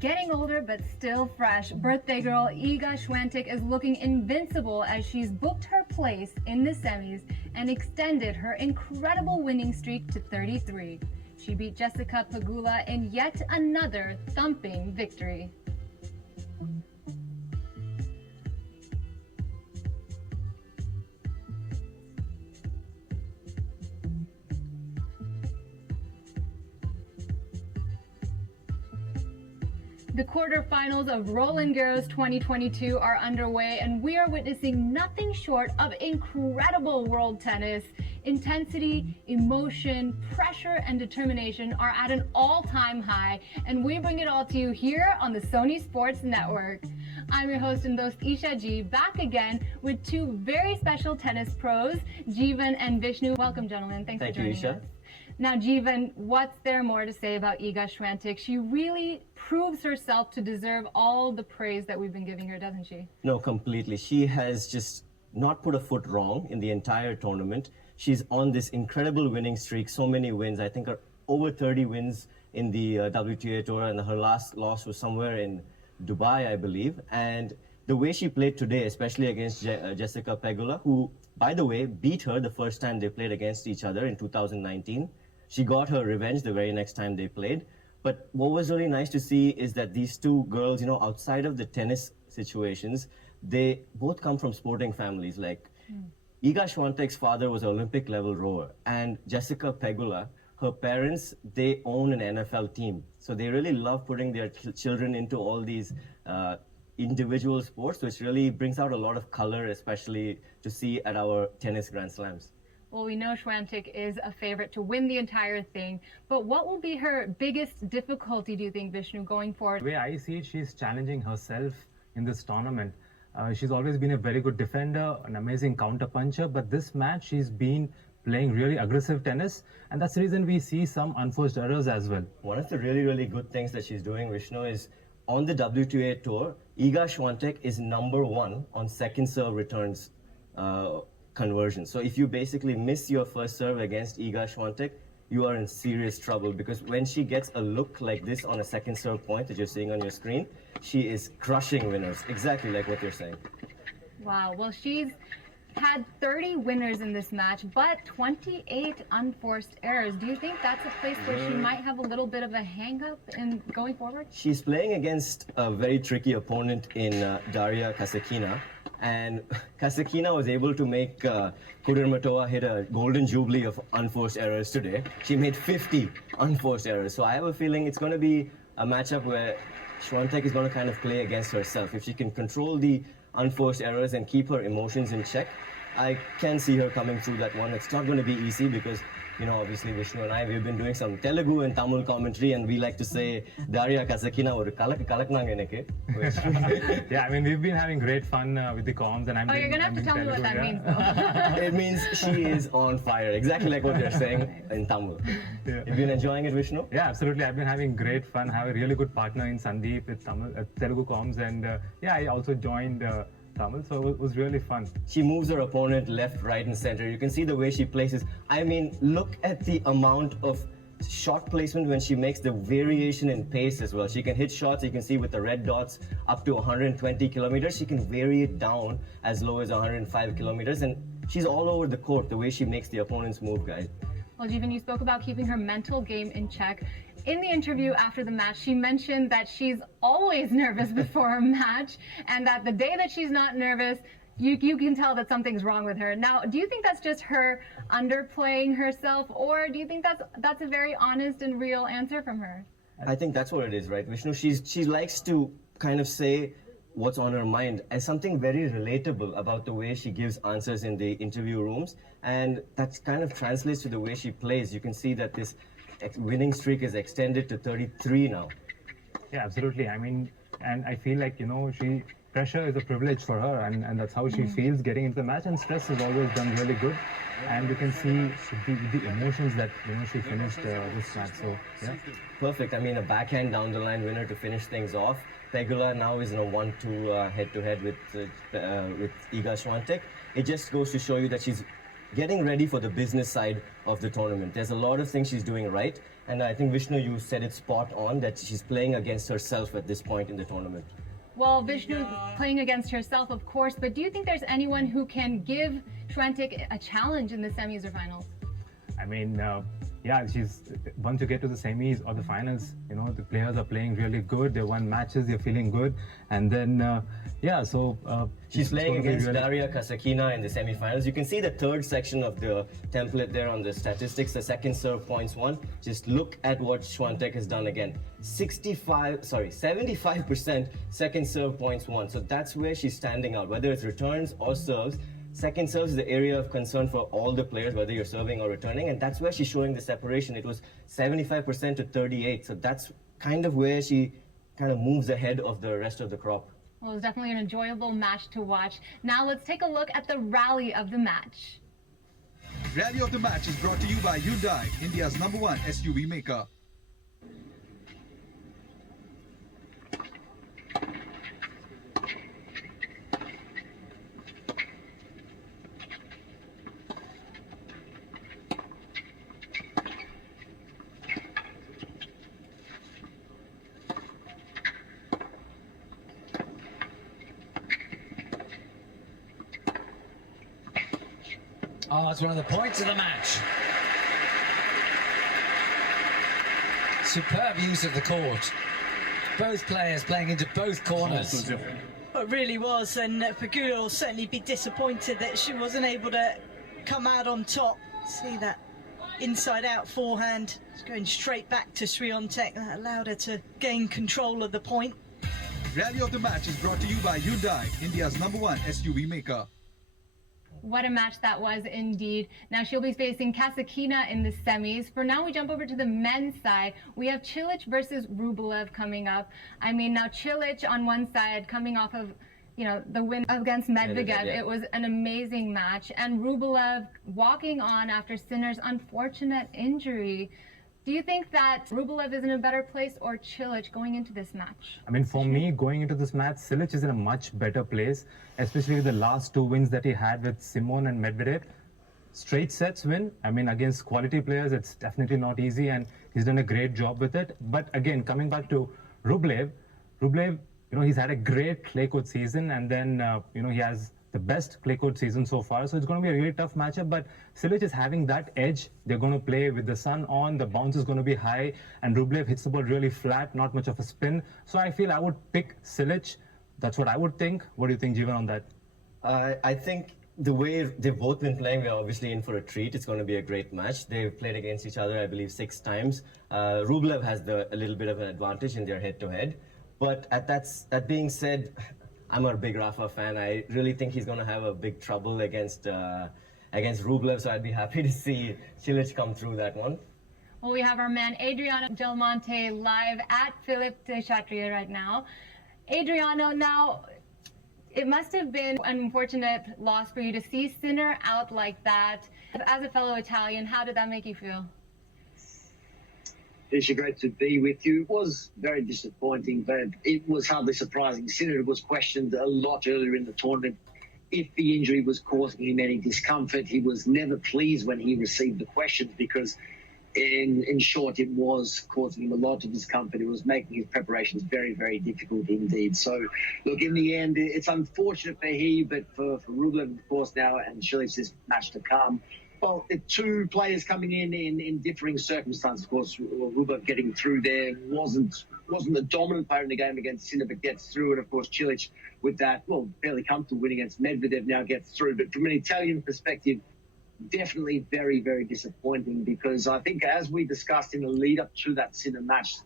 Getting older but still fresh, birthday girl Iga Swiatek is looking invincible as she's booked her place in the semis and extended her incredible winning streak to 33. She beat Jessica Pegula in yet another thumping victory. The quarterfinals of Roland Garros 2022 are underway, and we are witnessing nothing short of incredible world tennis. Intensity, emotion, pressure, and determination are at an all-time high, and we bring it all to you here on the Sony Sports Network. I'm your host and host Eesha G, back again with two very special tennis pros, Jeevan and Vishnu. Welcome, gentlemen. Thanks for joining us. Now, Jeevan, what's there more to say about Iga Swiatek? She really proves herself to deserve all the praise that we've been giving her, doesn't she? No, completely. She has just not put a foot wrong in the entire tournament. She's on this incredible winning streak, so many wins. I think over 30 wins in the WTA Tour, and her last loss was somewhere in Dubai, I believe. And the way she played today, especially against Jessica Pegula, who, by the way, beat her the first time they played against each other in 2019. She got her revenge the very next time they played. But what was really nice to see is that these two girls, outside of the tennis situations, they both come from sporting families. Like Iga Swiatek's father was an Olympic level rower, and Jessica Pegula, her parents, they own an NFL team. So they really love putting their children into all these individual sports, which really brings out a lot of color, especially to see at our tennis Grand Slams. Well, we know Swiatek is a favorite to win the entire thing, but what will be her biggest difficulty, do you think, Vishnu, going forward? The way I see it, she's challenging herself in this tournament. She's always been a very good defender, an amazing counter-puncher, but this match she's been playing really aggressive tennis, and that's the reason we see some unforced errors as well. One of the really, really good things that she's doing, Vishnu, is on the WTA Tour, Iga Swiatek is #1 on second serve returns conversion. So if you basically miss your first serve against Iga Swiatek, you are in serious trouble, because when she gets a look like this on a second serve point that you're seeing on your screen, she is crushing winners, exactly like what you're saying. Wow, well, she's had 30 winners in this match, but 28 unforced errors. Do you think that's a place where she might have a little bit of a hang-up in going forward? She's playing against a very tricky opponent in Daria Kasatkina, and Kasatkina was able to make Kudermetova hit a golden jubilee of unforced errors today. She made 50 unforced errors, so I have a feeling it's going to be a matchup where Swiatek is going to kind of play against herself. If she can control the unforced errors and keep her emotions in check, I can see her coming through that one. It's not going to be easy because, obviously Vishnu and I, we've been doing some Telugu and Tamil commentary, and we like to say, Daria Kasatkina oru kalaknanga enake. Yeah, I mean, we've been having great fun with the comms, and you're going to have to tell me what that means, though. It means she is on fire, exactly like what you're saying in Tamil. Yeah. You've been enjoying it, Vishnu? Yeah, absolutely. I've been having great fun. I have a really good partner in Sandeep with Tamil, Telugu comms, and I also joined Tamil, so it was really fun. She moves her opponent left, right, and center. You can see the way she places. I mean, look at the amount of shot placement when she makes the variation in pace as well. She can hit shots, you can see with the red dots, up to 120 kilometers. She can vary it down as low as 105 kilometers, and she's all over the court the way she makes the opponents move, guys. Well, Jeevan, you spoke about keeping her mental game in check. In the interview after the match, she mentioned that she's always nervous before a match, and that the day that she's not nervous, you can tell that something's wrong with her. Now, do you think that's just her underplaying herself, or do you think that's a very honest and real answer from her? I think that's what it is, right, Vishnu? She likes to kind of say what's on her mind as something very relatable about the way she gives answers in the interview rooms, and that kind of translates to the way she plays. You can see that this winning streak is extended to 33 now. Yeah, absolutely. I mean, and I feel like, pressure is a privilege for her, and that's how she feels getting into the match, and stress has always done really good. And you can see the emotions that she finished this match. So yeah, perfect. I mean, a backhand down the line winner to finish things off. Pegula now is in a 1-2 head-to-head with Iga Swiatek. It just goes to show you that she's getting ready for the business side of the tournament. There's a lot of things she's doing right, and I think Vishnu, you said it spot on that she's playing against herself at this point in the tournament. Well, Vishnu playing against herself, of course, but do you think there's anyone who can give Swiatek a challenge in the semis or finals? I mean, yeah, she's once you get to the semis or the finals, you know, the players are playing really good. They won matches, they're feeling good, and then yeah, so she's playing gonna be against really... Daria Kasatkina in the semifinals. You can see the third section of the template there on the statistics. The second serve points won. Just look at what Swiatek has done again. 75% second serve points won. So that's where she's standing out. Whether it's returns or serves, second serves is the area of concern for all the players, whether you're serving or returning, and that's where she's showing the separation. It was 75% to 38. So that's kind of where she kind of moves ahead of the rest of the crop. Well, it was definitely an enjoyable match to watch. Now let's take a look at the rally of the match. Rally of the match is brought to you by Hyundai, India's #1 SUV maker. Oh, it's one of the points of the match. Superb use of the court. Both players playing into both corners. It really was, and Pegula will certainly be disappointed that she wasn't able to come out on top. See that inside-out forehand. It's going straight back to Swiatek. That allowed her to gain control of the point. Rally of the match is brought to you by Hyundai, India's #1 SUV maker. What a match that was indeed. Now she'll be facing Kasatkina in the semis. For now, we jump over to the men's side. We have Cilic versus Rublev coming up. I mean, now Cilic on one side coming off of, you know, the win against Medvedev. Yeah. It was an amazing match. And Rublev walking on after Sinner's unfortunate injury. Do you think that Rublev is in a better place or Cilic going into this match? I mean, for me, going into this match, Cilic is in a much better place, especially with the last two wins that he had with Simon and Medvedev. Straight sets win. I mean, against quality players, it's definitely not easy, and he's done a great job with it. But again, coming back to Rublev, you know, he's had a great clay court season, and then, you know, he has the best clay court season so far. So it's going to be a really tough matchup, but Cilic is having that edge. They're going to play with the sun on, the bounce is going to be high, and Rublev hits the ball really flat, not much of a spin. So I feel I would pick Cilic. That's what I would think. What do you think, Jeevan, on that? I think the way they've both been playing, we're obviously in for a treat. It's going to be a great match. They've played against each other, I believe, 6 times. Rublev has a little bit of an advantage in their head-to-head. But that being said, I'm a big Rafa fan. I really think he's going to have a big trouble against Rublev, so I'd be happy to see Cilic come through that one. Well, we have our man Adriano Del Monte live at Philippe de Chatrier right now. Adriano, now, it must have been an unfortunate loss for you to see Sinner out like that. As a fellow Italian, how did that make you feel? Eesha, great to be with you. It was very disappointing, but it was hardly surprising. Sinner was questioned a lot earlier in the tournament if the injury was causing him any discomfort. He was never pleased when he received the questions because, in short, it was causing him a lot of discomfort. It was making his preparations very, very difficult indeed. So, look, in the end, it's unfortunate for he, but for Rublev, of course, now, and Cilic this match to come. Well, two players coming in differing circumstances. Of course, Rublev getting through there wasn't the dominant player in the game against Sinner, but gets through. And of course, Cilic with that, well, fairly comfortable win against Medvedev now gets through. But from an Italian perspective, definitely very, very disappointing because I think as we discussed in the lead up to that Sinner match,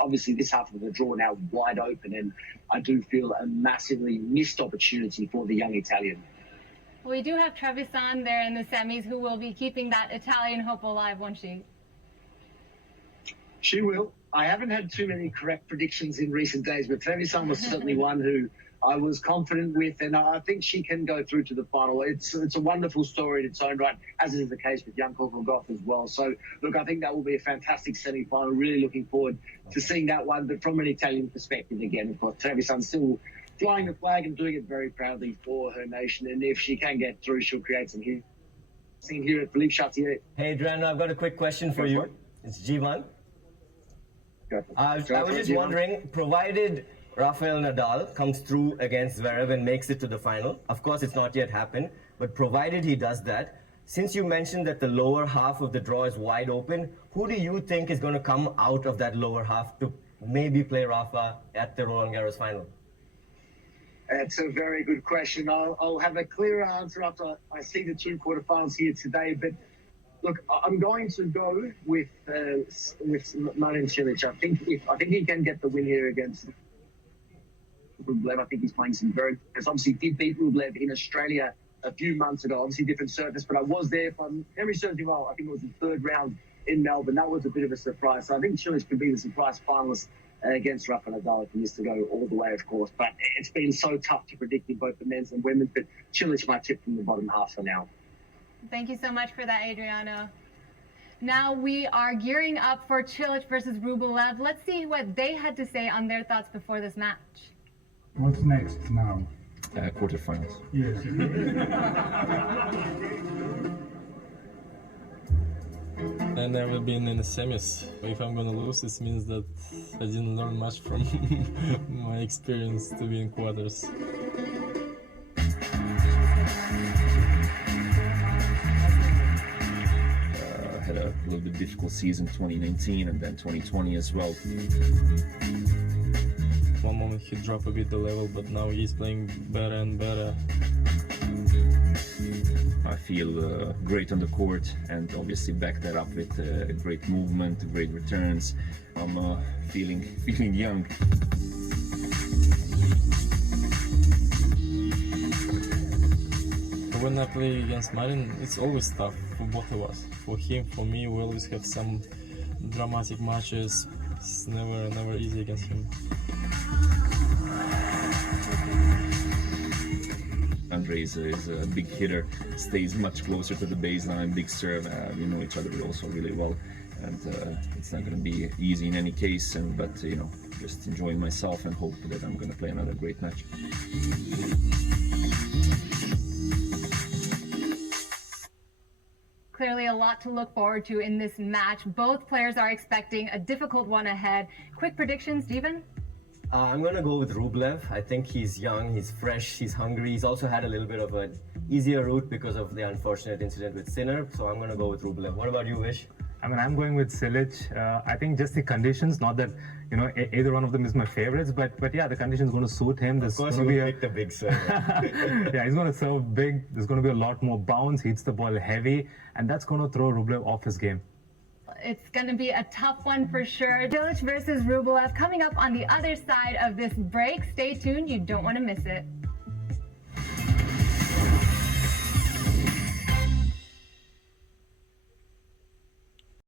obviously this half of the draw now wide open, and I do feel a massively missed opportunity for the young Italian. Well, we do have Trevisan there in the semis who will be keeping that Italian hope alive, won't she? She will. I haven't had too many correct predictions in recent days, but Trevisan was certainly one who I was confident with, and I think she can go through to the final. It's a wonderful story in its own right, as is the case with young Kokogov as well. So, look, I think that will be a fantastic semi-final. Really looking forward to seeing that one. But from an Italian perspective, again, of course, Trevisan still flying the flag and doing it very proudly for her nation. And if she can get through, she'll create some Seen here at Philippe Chartier. Hey, Adriano, I've got a quick question for you. It's G1. I was just wondering, provided Rafael Nadal comes through against Zverev and makes it to the final, of course it's not yet happened, but provided he does that, since you mentioned that the lower half of the draw is wide open, who do you think is going to come out of that lower half to maybe play Rafa at the Roland Garros final? It's a very good question. I'll have a clearer answer after I see the two quarterfinals here today. But look, I'm going to go with Marin Cilic. I think he can get the win here against Rublev. I think he's playing some very. Obviously, did beat Rublev in Australia a few months ago. Obviously, different surface, but I was there. If memory serves me well, I think it was the third round in Melbourne. That was a bit of a surprise. So I think Cilic could be the surprise finalist against Rafa Nadal if he is to go all the way, of course. But it's been so tough to predict in both the men's and women's. But Cilic might tip from the bottom half for now. Thank you so much for that, Adriano. Now we are gearing up for Cilic versus Rublev. Let's see what they had to say on their thoughts before this match. What's next now? Quarterfinals. Yes. I've never been in the semis. If I'm gonna lose, it means that I didn't learn much from my experience to be in quarters. Had a little bit difficult season 2019 and then 2020 as well. One moment he dropped a bit the level, but now he's playing better and better. I feel great on the court and obviously back that up with great movement, great returns. I'm feeling young. When I play against Marin, it's always tough for both of us. For him, for me, we always have some dramatic matches. It's never easy against him. Andre is a big hitter, stays much closer to the baseline, big serve. We know each other also really well, and it's not going to be easy in any case. But just enjoying myself and hope that I'm going to play another great match. Clearly a lot to look forward to in this match. Both players are expecting a difficult one ahead. Quick predictions, Steven? I'm going to go with Rublev. I think he's young, he's fresh, he's hungry. He's also had a little bit of an easier route because of the unfortunate incident with Sinner. So I'm going to go with Rublev. What about you, Vish? I mean, I'm going with Cilic. I think just the conditions, not that, either one of them is my favorites, but yeah, the conditions going to suit him. Of course, you will pick the big serve. Yeah, he's going to serve big. There's going to be a lot more bounce. He hits the ball heavy, and that's going to throw Rublev off his game. It's going to be a tough one for sure. Cilic versus Rublev coming up on the other side of this break. Stay tuned. You don't want to miss it.